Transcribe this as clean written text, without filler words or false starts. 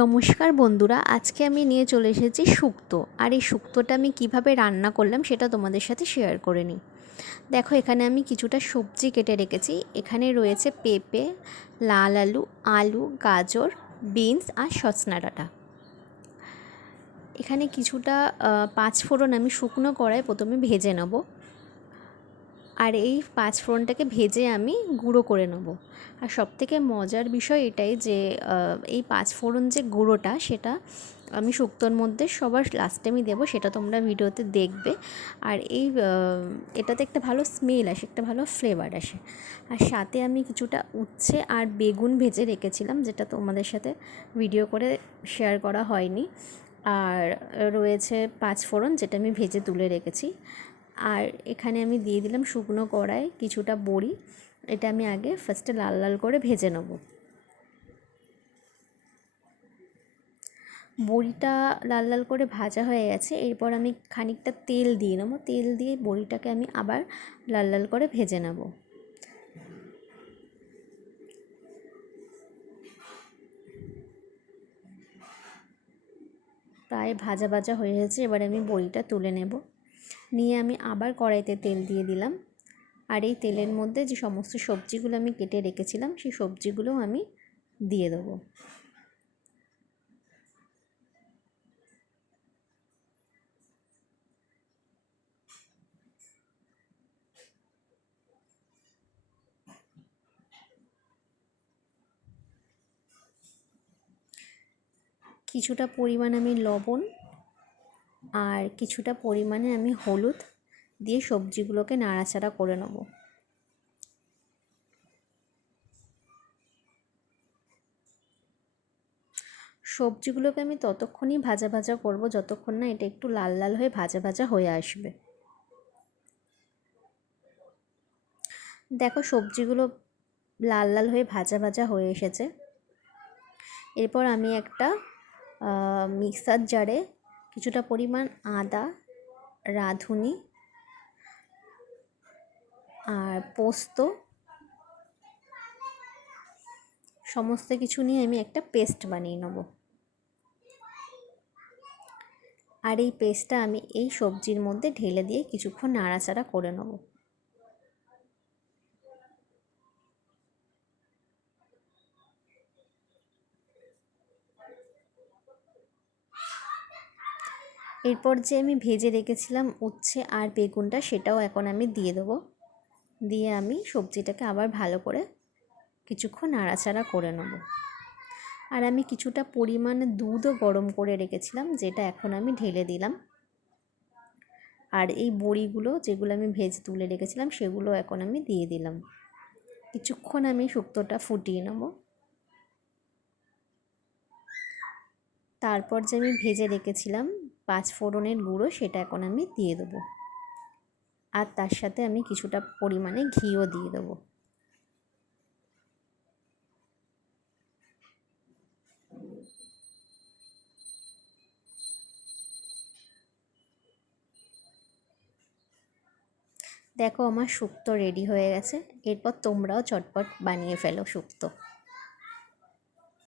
নমস্কার বন্ধুরা, আজকে আমি নিয়ে চলে এসেছি শুক্তো। আর এই শুক্তোটা আমি কিভাবে রান্না করলাম সেটা তোমাদের সাথে শেয়ার করে নিই। দেখো, এখানে আমি কিছুটা সবজি কেটে রেখেছি। এখানে রয়েছে পেঁপে, লাল আলু, আলু, গাজর, বিনস আর সজনা ডাঁটা। এখানে কিছুটা পাঁচফোড়ন আমি শুকনো কড়ায় প্রথমে ভেজে নেব। আর এই পাঁচফোড়নটাকে ভেজে আমি গুঁড়ো করে নেব। আর সবথেকে মজার বিষয় এটাই যে এই পাঁচফোড়ন যে গুঁড়োটা, সেটা আমি শুক্তোর মধ্যে সবার লাস্টে আমি দেবো, সেটা তোমরা ভিডিওতে দেখবে। আর এটাতে একটা ভালো স্মেল আসে, একটা ভালো ফ্লেভার আসে। আর সাথে আমি কিছুটা উচ্ছে আর বেগুন ভেজে রেখেছিলাম, যেটা তোমাদের সাথে ভিডিও করে শেয়ার করা হয়নি। আর রয়েছে পাঁচফোড়ন, যেটা আমি ভেজে তুলে রেখেছি। আর এখানে আমি দিয়ে দিলাম শুকনো কড়ায় কিছুটা বড়ি। এটা আমি আগে ফার্স্টে লাল লাল করে ভেজে নেব। বড়িটা লাল লাল করে ভাজা হয়ে গেছে। এরপর আমি খানিকটা তেল দিয়ে নেবো। তেল দিয়ে বড়িটাকে আমি আবার লাল লাল করে ভেজে নেব। প্রায় ভাজা ভাজা হয়ে গেছে। এবার আমি বড়িটা তুলে নেব। নিয়ে আমি আবার কড়াইতে তেল দিয়ে দিলাম। আর এই তেলের মধ্যে যে সমস্ত সবজিগুলো আমি কেটে রেখেছিলাম, সেই সবজিগুলোও আমি দিয়ে দেবো। কিছুটা পরিমাণ আমি লবণ আর কিছুটা পরিমাণে আমি হলুদ দিয়ে সবজিগুলোকে নাড়াচাড়া করে নেব। সবজিগুলোকে আমি ততক্ষণই ভাজা ভাজা করব যতক্ষণ না এটা একটু লাল লাল হয়ে ভাজা ভাজা হয়ে আসবে। দেখো, সবজিগুলো লাল লাল হয়ে ভাজা ভাজা হয়ে এসেছে। এরপর আমি একটা মিক্সার জারে কিছুটা পরিমাণ আদা, রাঁধুনি আর পোস্ত সমস্ত কিছু নিয়ে আমি একটা পেস্ট বানিয়ে নেব। আর এই পেস্টটা আমি এই সবজির মধ্যে ঢেলে দিয়ে কিছুক্ষণ নাড়াচাড়া করে নেব। এরপর যে আমি ভেজে রেখেছিলাম উচ্ছে আর বেগুনটা, সেটাও এখন আমি দিয়ে দেবো। দিয়ে আমি সবজিটাকে আবার ভালো করে কিছুক্ষণ নাড়াচাড়া করে নেব। আর আমি কিছুটা পরিমাণে দুধও গরম করে রেখেছিলাম, যেটা এখন আমি ঢেলে দিলাম। আর এই বড়িগুলো যেগুলো আমি ভেজে তুলে রেখেছিলাম, সেগুলো এখন আমি দিয়ে দিলাম। কিছুক্ষণ আমি শুক্তোটা ফুটিয়ে নেব। তারপর যে আমি ভেজে রেখেছিলাম পাঁচফোড়নের গুঁড়ো, সেটা এখন আমি দিয়ে দেবো। আর তার সাথে আমি কিছুটা পরিমাণে ঘিও দিয়ে দেবো। দেখো, আমার শুক্তো রেডি হয়ে গেছে। এরপর তোমরাও চটপট বানিয়ে ফেলো শুক্তো।